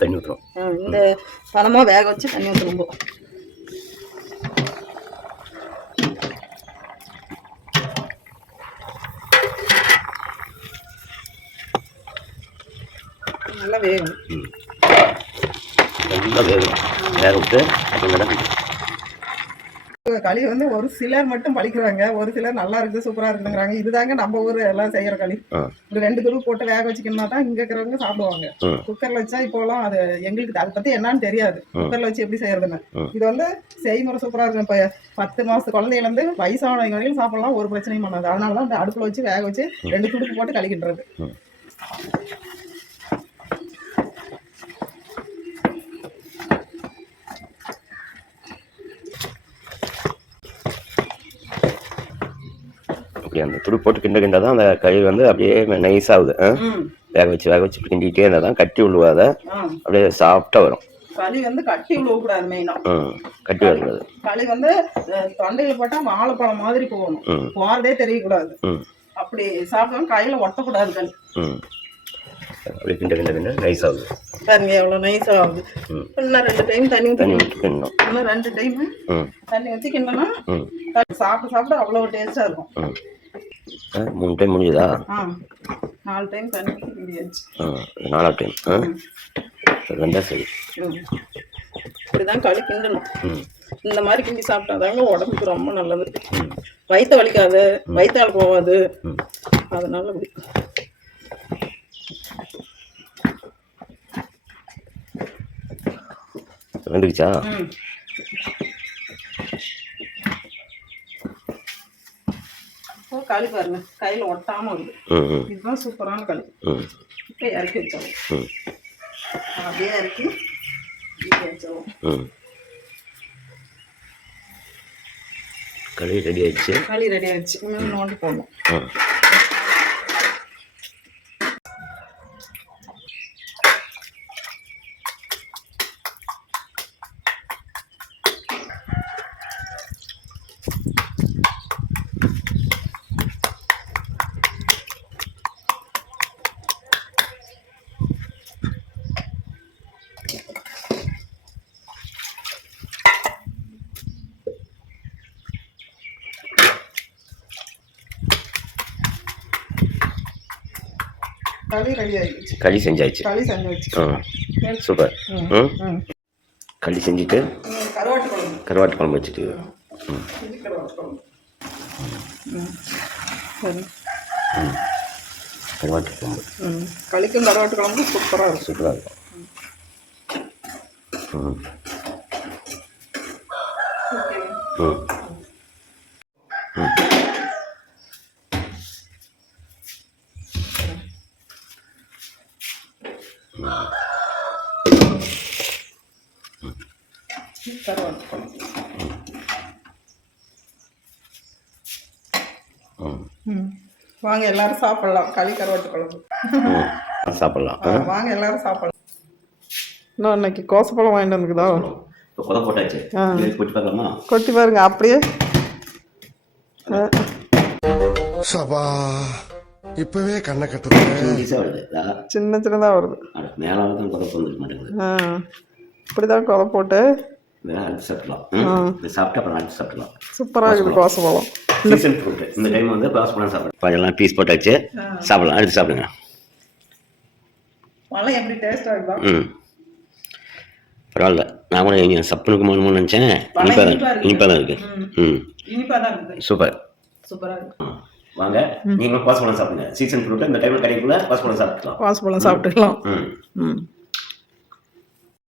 தண்ணி ஊற்றுறோம். இந்த பழமாக வேக வச்சு தண்ணி ஊற்றணும். நல்லா வேகும். நல்லா வேகும். வேக விட்டு அப்புறம் களி வந்து ஒரு சிலர் மட்டும் பழிக்கிறாங்க, ஒரு சிலர் நல்லா இருக்குது சூப்பரா இருக்குங்கிறாங்க. இதுதாங்க நம்ம ஊர் எல்லாம் செய்யற களி. ஒரு 2 தூள் போட்டு வேக வச்சுக்கணும்னா தான் இங்க இருக்கிறவங்க சாப்பிடுவாங்க. குக்கர்ல வச்சா இப்போலாம் அது எங்களுக்கு அதை பத்தி என்னன்னு தெரியாது. குக்கர்ல வச்சு எப்படி செய்யறதுன்னு. இது வந்து செய்முறை சூப்பரா இருக்கும். இப்ப 10 மாசத்து குழந்தையில இருந்து வயசானவங்க வரையும் சாப்பிடலாம், ஒரு பிரச்சனையும் பண்ணாது. அதனாலதான் இந்த அடுப்புல வச்சு வேக வச்சு 2 துடுப்பு போட்டு கழிக்கின்றது. அந்த துடு போட்டு கிண்ட தான் அந்த களி வந்து அப்படியே நைஸ் ஆகுது. வேக வச்சு கிண்டிகிட்டே இருந்தால் தான் கட்டி விழுவாத, அப்படியே சாஃப்டா வரும். களி வந்து கட்டி விழுவக்கூடாது. மெயினா கட்டி வரக்கூடாது. களி வந்து தொண்டையில போட்டா வாழைப்பழம் மாதிரி போகணும், போறதே தெரியக்கூடாது. அப்படி சாப்பிட்டோம் கையில ஒட்டக்கூடாது களி. அப்படியே கிண்ட நைஸ் ஆகுது. பாருங்க எவ்வளவு நைஸ் ஆகுது. இன்னும் 2 டைம் தண்ணி ஊற்றிக்கணும். இன்னும் 2 டைம் தண்ணி ஊற்றி கிண்டனா சாப்பிட அவ்வளவு டேஸ்டா இருக்கும். 3 டைம் முடியுதா? 4 டைம் தண்ணி ஊற்றி கிண்டியாச்சு. 4ஆவது டைம் ரெண்டா சரி. இப்படிதான் களி கிண்டணும். இந்த மாதிரி கிண்டி சாப்பிட்டாதாங்க உடம்புக்கு ரொம்ப நல்லது. வயிற்று வலிக்காது, வயிற்றால் போகாது. அதனால வந்துருச்சா? களி பாருங்க கையில ஒட்டாம வருது. இதுதான் சூப்பரான களி. இப்ப இறக்கி வச்சோம். அப்படியே இறக்கி வச்சோம். களி ரெடி ஆயிடுச்சு. நோண்டி போடணும். களி செஞ்சாச்சு. சூப்பர். களி செஞ்சுட்டு கருவாட்டு குழம்பு வச்சுட்டு கருவாட்டு குழம்பு களிக்கும் கருவாட்டு குழம்பு சூப்பராக இருக்கும். ம் ம் வாங்க எல்லாரும் சாப்பிடலாம். களி கருவாட்டு குழம்பு சாப்பிடலாம். வாங்க எல்லாரும் சாப்பிடலாம். இன்னும் இன்னைக்கு கோசப்பழம் வாங்கிட்டு வந்துக்குதா? இப்போ கொலை போட்டாச்சு. கொட்டி பார்க்கலாமா? கொட்டி பாருங்க அப்படியே. சபா இப்பவே கண்ணை கட்டுறது சின்ன சின்னதா வருது. மேல வந்து கொலை வந்துருக்க மாட்டேங்குது. இப்படிதான் கொலை போட்டு சாப்பிடலாம். சாப்பிட்டு அப்புறம் அடுத்து சாப்பிடலாம். சூப்பரா இருக்குது கோசப்பழம். Season fruit. இந்த டைம் வந்து கோசப்பழம் சாப்பிடலாம். எல்லாம் பீஸ் போட்டாச்சு. சாப்பிடலாம். அடுத்து சாப்பிடுங்க. பழம் எப்படி டேஸ்டா இருக்குதா? பரவாயில்ல. நான் கூட இங்கே சப்புனுக்கு மூணு நினச்சேன். இனிப்பாக தான் இருக்கு. சூப்பர். சூப்பரா இருக்கு. வாங்க நீங்களும் கோசப்பழம் சாப்பிடுங்க. சீசன் ஃப்ரூட் இந்த டைம்ல கடைக்குள்ள கோசப்பழம் சாப்பிட்டுக்கலாம். கோசப்பழம் சாப்பிட்டுக்கலாம்.